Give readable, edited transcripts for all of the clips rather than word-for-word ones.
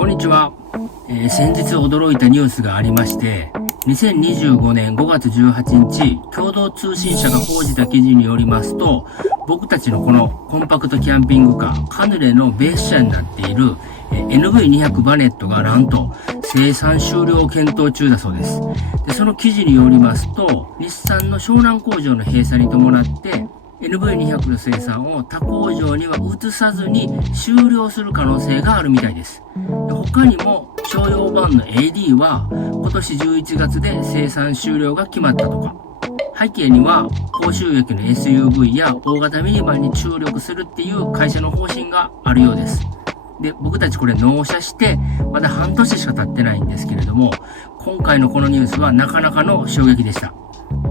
こんにちは。先日驚いたニュースがありまして、2025年5月18日、共同通信社が報じた記事によりますと、僕たちのこのコンパクトキャンピングカー、カヌレのベース車になっている NV200 バネットがなんと生産終了を検討中だそうです。で、その記事によりますと、日産の湘南工場の閉鎖に伴って、NV200 の生産を他工場には移さずに終了する可能性があるみたいです。他にも商用版の AD は今年11月で生産終了が決まったとか、背景には高収益の SUV や大型ミニバンに注力するっていう会社の方針があるようです。で、僕たちこれ納車してまだ半年しか経ってないんですけれども、今回のこのニュースはなかなかの衝撃でした。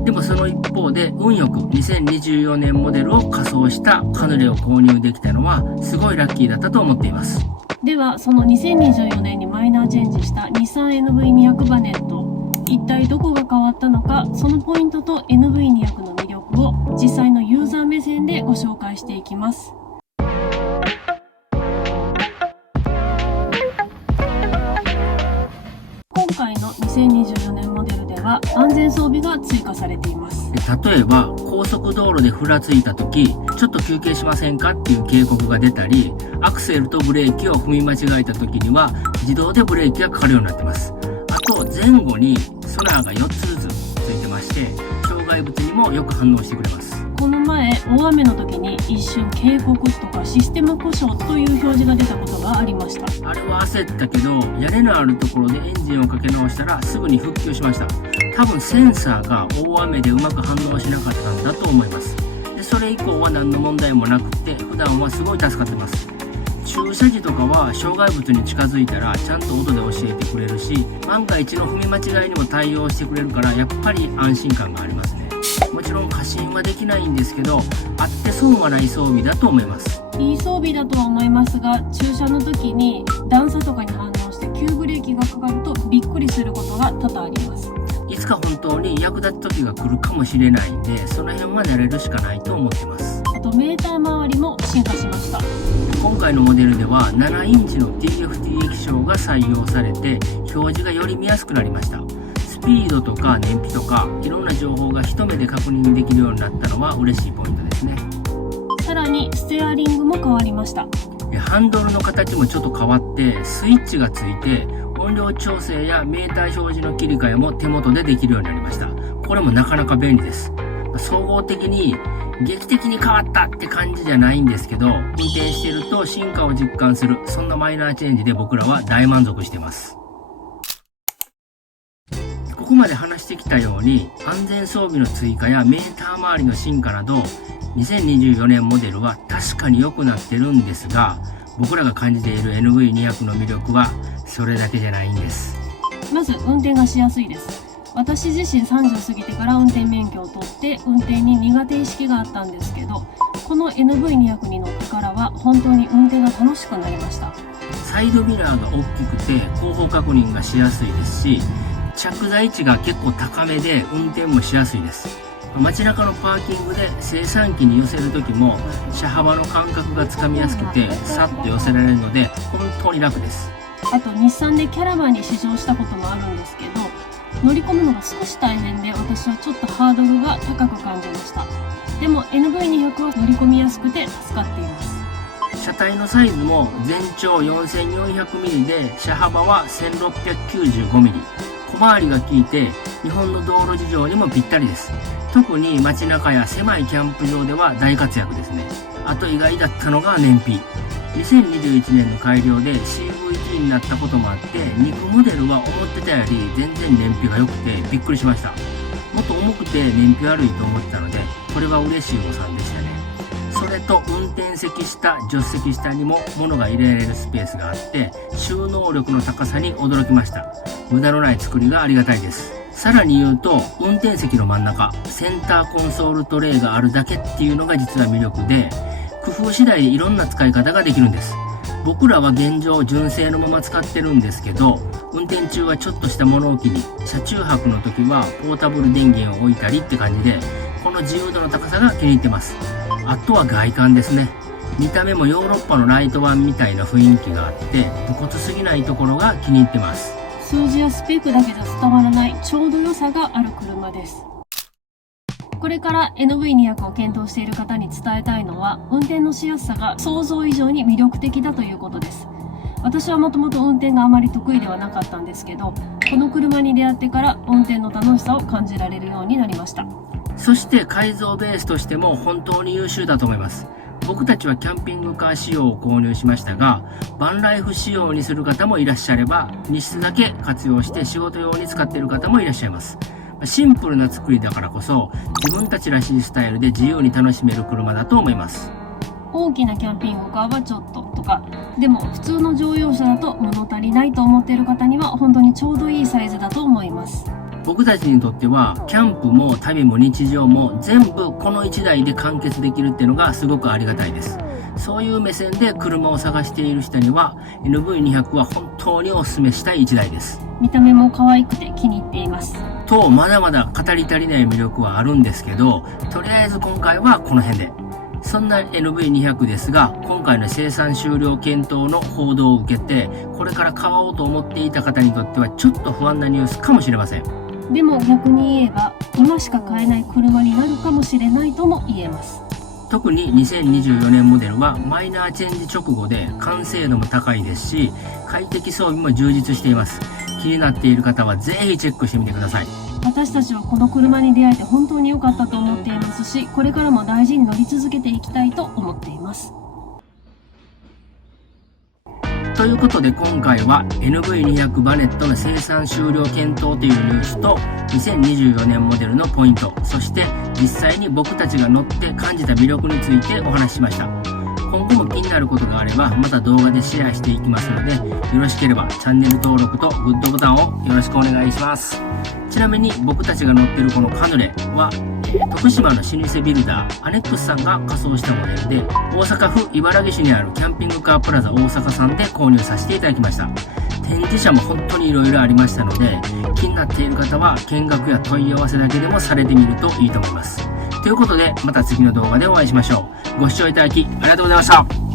でもその一方で運よく2024年モデルを仮装したカヌレを購入できたのはすごいラッキーだったと思っています。ではその2024年にマイナーチェンジした日産 NV200 バネット、一体どこが変わったのか、そのポイントと NV200 の魅力を実際のユーザー目線でご紹介していきます。今回の2024年モデルでは安全装備が追加されています。例えば高速道路でふらついた時、ちょっと休憩しませんかっていう警告が出たり、アクセルとブレーキを踏み間違えた時には自動でブレーキがかかるようになってます。あと前後にソナーが4つずつついてまして、障害物にもよく反応してくれます。この前大雨の時に一瞬警告とかシステム故障という表示が出たことがありました。あれは焦ったけど、屋根のあるところでエンジンをかけ直したらすぐに復旧しました。多分センサーが大雨でうまく反応しなかったんだと思います。で、それ以降は何の問題もなくて、普段はすごい助かってます。駐車時とかは障害物に近づいたらちゃんと音で教えてくれるし、万が一の踏み間違いにも対応してくれるから、やっぱり安心感がありますね。もちろん過信はできないんですけど、あって損はない装備だと思います。いい装備だとは思いますが、駐車の時に段差とかに反応して急ブレーキがかかるとびっくりすることが多々あります。いつか本当に役立つ時が来るかもしれないんで、その辺は慣れるしかないと思ってます。あとメーター周りも進化しました。今回のモデルでは7インチの TFT 液晶が採用されて、表示がより見やすくなりました。スピードとか燃費とかいろんな情報が一目で確認できるようになったのは嬉しいポイントですね。さらにステアリングも変わりました。ハンドルの形もちょっと変わって、スイッチがついて音量調整やメーター表示の切り替えも手元でできるようになりました。これもなかなか便利です。総合的に劇的に変わったって感じじゃないんですけど、運転してると進化を実感する、そんなマイナーチェンジで僕らは大満足しています。ここまで話してきたように、安全装備の追加やメーター周りの進化など2024年モデルは確かに良くなってるんですが、僕らが感じている NV200 の魅力はそれだけじゃないんです。まず運転がしやすいです。私自身30過ぎてから運転免許を取って運転に苦手意識があったんですけど、この NV200 に乗ってからは本当に運転が楽しくなりました。サイドミラーが大きくて後方確認がしやすいですし、着座位置が結構高めで運転もしやすいです。街中のパーキングで精算機に寄せる時も車幅の感覚がつかみやすくて、さっと寄せられるので本当に楽です。あと日産でキャラバンに試乗したこともあるんですけど、乗り込むのが少し大変で、私はちょっとハードルが高く感じました。でも NV200 は乗り込みやすくて助かっています。車体のサイズも全長 4400mm で車幅は 1695mm、 小回りが効いて日本の道路事情にもぴったりです。特に街中や狭いキャンプ場では大活躍ですね。あと意外だったのが燃費。2021年の改良で CVT になったこともあって、2モデルは思ってたより全然燃費が良くてびっくりしました。もっと重くて燃費悪いと思ってたので、これは嬉しい誤算でしたね。それと運転席下、助手席下にも物が入れられるスペースがあって、収納力の高さに驚きました。無駄のない作りがありがたいです。さらに言うと、運転席の真ん中、センターコンソールトレイがあるだけっていうのが実は魅力で、工夫次第でいろんな使い方ができるんです。僕らは現状純正のまま使ってるんですけど、運転中はちょっとした物置に、車中泊の時はポータブル電源を置いたりって感じで、この自由度の高さが気に入ってます。あとは外観ですね。見た目もヨーロッパのライトワンみたいな雰囲気があって、武骨すぎないところが気に入ってます。数字やスペックだけじゃ伝わらないちょうど良さがある車です。これから NV200 を検討している方に伝えたいのは、運転のしやすさが想像以上に魅力的だということです。私はもともと運転があまり得意ではなかったんですけど、この車に出会ってから運転の楽しさを感じられるようになりました。そして改造ベースとしても本当に優秀だと思います。僕たちはキャンピングカー仕様を購入しましたが、バンライフ仕様にする方もいらっしゃれば、荷室だけ活用して仕事用に使っている方もいらっしゃいます。シンプルな作りだからこそ、自分たちらしいスタイルで自由に楽しめる車だと思います。大きなキャンピングカーはちょっととか、でも普通の乗用車だと物足りないと思っている方には本当にちょうどいいサイズだと思います。僕たちにとっては、キャンプも旅も日常も全部この1台で完結できるっていうのがすごくありがたいです。そういう目線で車を探している人には NV200 は本当にお勧めしたい1台です。見た目も可愛くて気に入っています。と、まだまだ語り足りない魅力はあるんですけど、とりあえず今回はこの辺で。そんな NV200 ですが、今回の生産終了検討の報道を受けて、これから買おうと思っていた方にとってはちょっと不安なニュースかもしれません。でも逆に言えば、今しか買えない車になるかもしれないとも言えます。特に2024年モデルはマイナーチェンジ直後で完成度も高いですし、快適装備も充実しています。気になっている方はぜひチェックしてみてください。私たちはこの車に出会えて本当に良かったと思っていますし、これからも大事に乗り続けていきたいと思っています。ということで今回は NV200 バネットの生産終了検討というニュースと2024年モデルのポイント、そして実際に僕たちが乗って感じた魅力についてお話ししました。今後も気になることがあればまた動画でシェアしていきますので、よろしければチャンネル登録とグッドボタンをよろしくお願いします。ちなみに僕たちが乗っているこのカヌレは徳島の老舗ビルダーアネックスさんが仮装したモデルで、大阪府茨木市にあるキャンピングカープラザ大阪さんで購入させていただきました。展示車も本当に色々ありましたので、気になっている方は見学や問い合わせだけでもされてみるといいと思います。ということでまた次の動画でお会いしましょう。ご視聴いただきありがとうございました。